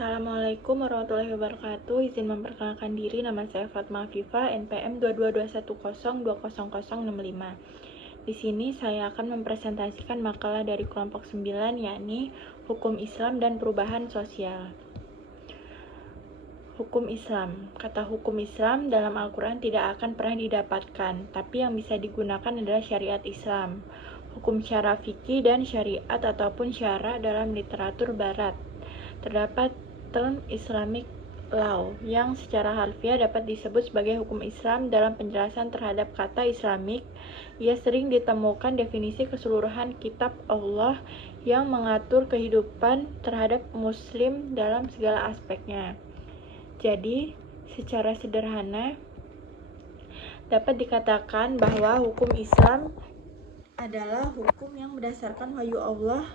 Assalamualaikum warahmatullahi wabarakatuh. Izin memperkenalkan diri, nama saya Fatma Afifa, NPM 2221020065. Di sini saya akan mempresentasikan makalah dari kelompok 9, yakni Hukum Islam dan Perubahan Sosial. Hukum Islam. Kata hukum Islam dalam Al-Quran tidak akan pernah didapatkan, tapi yang bisa digunakan adalah syariat Islam. Hukum syara fikih dan syariat ataupun syara dalam literatur barat. Terdapat term Islamic law yang secara harfiah dapat disebut sebagai hukum Islam. Dalam penjelasan terhadap kata Islamic, ia sering ditemukan definisi keseluruhan kitab Allah yang mengatur kehidupan terhadap muslim dalam segala aspeknya. Jadi, secara sederhana dapat dikatakan bahwa hukum Islam adalah hukum yang berdasarkan wahyu Allah.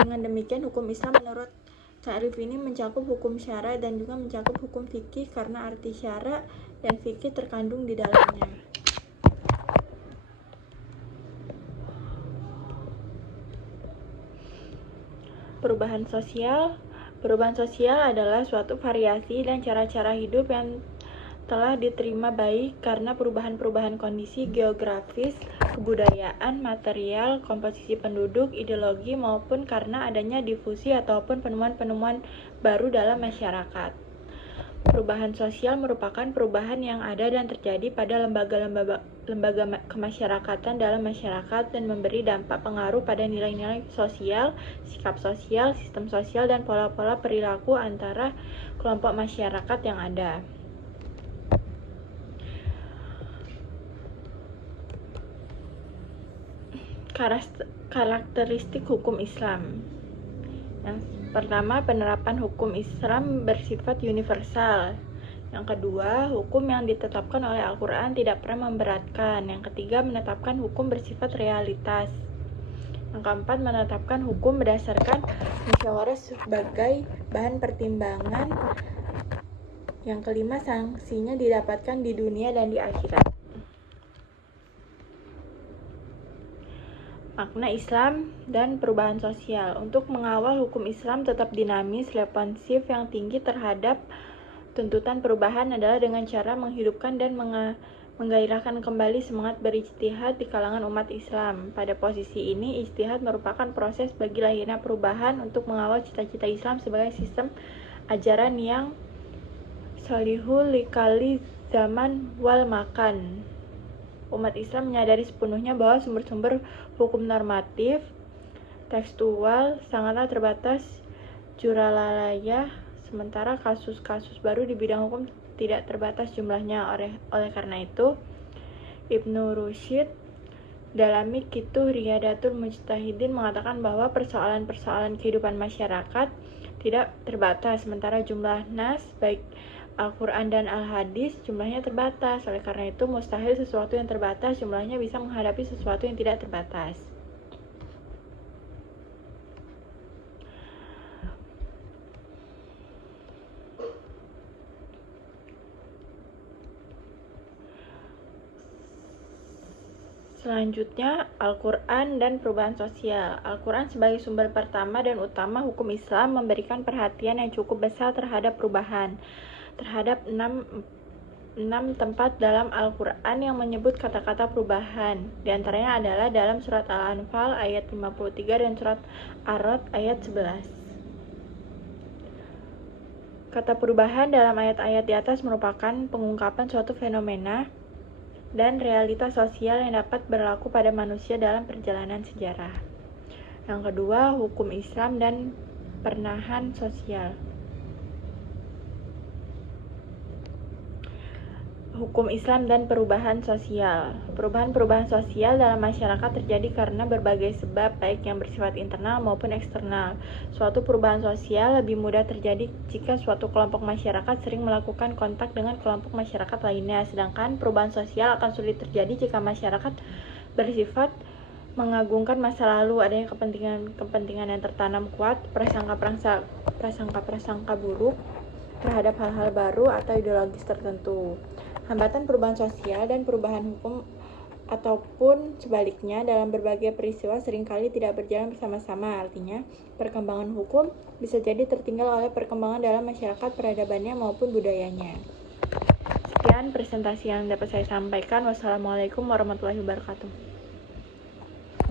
Dengan demikian, hukum Islam menurut ta'rif ini mencakup hukum syara dan juga mencakup hukum fikih karena arti syara dan fikih terkandung di dalamnya. Perubahan sosial. Perubahan sosial adalah suatu variasi dan cara-cara hidup yang telah diterima baik karena perubahan-perubahan kondisi geografis, kebudayaan, material, komposisi penduduk, ideologi, maupun karena adanya difusi ataupun penemuan-penemuan baru dalam masyarakat. Perubahan sosial merupakan perubahan yang ada dan terjadi pada lembaga kemasyarakatan dalam masyarakat dan memberi dampak pengaruh pada nilai-nilai sosial, sikap sosial, sistem sosial, dan pola-pola perilaku antara kelompok masyarakat yang ada. Karakteristik hukum Islam. Yang pertama, penerapan hukum Islam bersifat universal. Yang kedua, hukum yang ditetapkan oleh Al-Quran tidak pernah memberatkan. Yang ketiga, menetapkan hukum bersifat realitas. Yang keempat, menetapkan hukum berdasarkan musyawarah sebagai bahan pertimbangan. Yang kelima, sanksinya didapatkan di dunia dan di akhirat. Makna Islam dan perubahan sosial. Untuk mengawal hukum Islam tetap dinamis, responsif yang tinggi terhadap tuntutan perubahan adalah dengan cara menghidupkan dan menggairahkan kembali semangat berijtihad di kalangan umat Islam. Pada posisi ini, ijtihad merupakan proses bagi lahirnya perubahan untuk mengawal cita-cita Islam sebagai sistem ajaran yang sholihul likali zaman wal makan. Umat Islam menyadari sepenuhnya bahwa sumber-sumber hukum normatif tekstual sangatlah terbatas juralalaya, sementara kasus-kasus baru di bidang hukum tidak terbatas jumlahnya. Oleh karena itu, Ibnu Rusyid dalam Kitab Riyadatul Mujtahidin mengatakan bahwa persoalan-persoalan kehidupan masyarakat tidak terbatas, sementara jumlah nas baik Al-Quran dan Al-Hadis jumlahnya terbatas. Oleh karena itu, mustahil sesuatu yang terbatas jumlahnya bisa menghadapi sesuatu yang tidak terbatas. Selanjutnya, Al-Quran dan perubahan sosial. Al-Quran sebagai sumber pertama dan utama hukum Islam memberikan perhatian yang cukup besar terhadap perubahan. Terhadap 6 tempat dalam Al-Quran yang menyebut kata-kata perubahan. Di antaranya adalah dalam surat Al-Anfal ayat 53 dan surat Ar-Ra'd ayat 11. Kata perubahan dalam ayat-ayat di atas merupakan pengungkapan suatu fenomena dan realitas sosial yang dapat berlaku pada manusia dalam perjalanan sejarah. Yang kedua, hukum Islam dan perubahan sosial. Hukum Islam dan perubahan sosial. Perubahan-perubahan sosial dalam masyarakat terjadi karena berbagai sebab, baik yang bersifat internal maupun eksternal. Suatu perubahan sosial lebih mudah terjadi jika suatu kelompok masyarakat sering melakukan kontak dengan kelompok masyarakat lainnya, sedangkan perubahan sosial akan sulit terjadi jika masyarakat bersifat mengagungkan masa lalu, adanya kepentingan yang tertanam kuat, prasangka buruk terhadap hal-hal baru atau ideologis tertentu. Hambatan perubahan sosial dan perubahan hukum ataupun sebaliknya, dalam berbagai peristiwa seringkali tidak berjalan bersama-sama. Artinya, perkembangan hukum bisa jadi tertinggal oleh perkembangan dalam masyarakat, peradabannya maupun budayanya. Sekian presentasi yang dapat saya sampaikan. Wassalamualaikum warahmatullahi wabarakatuh.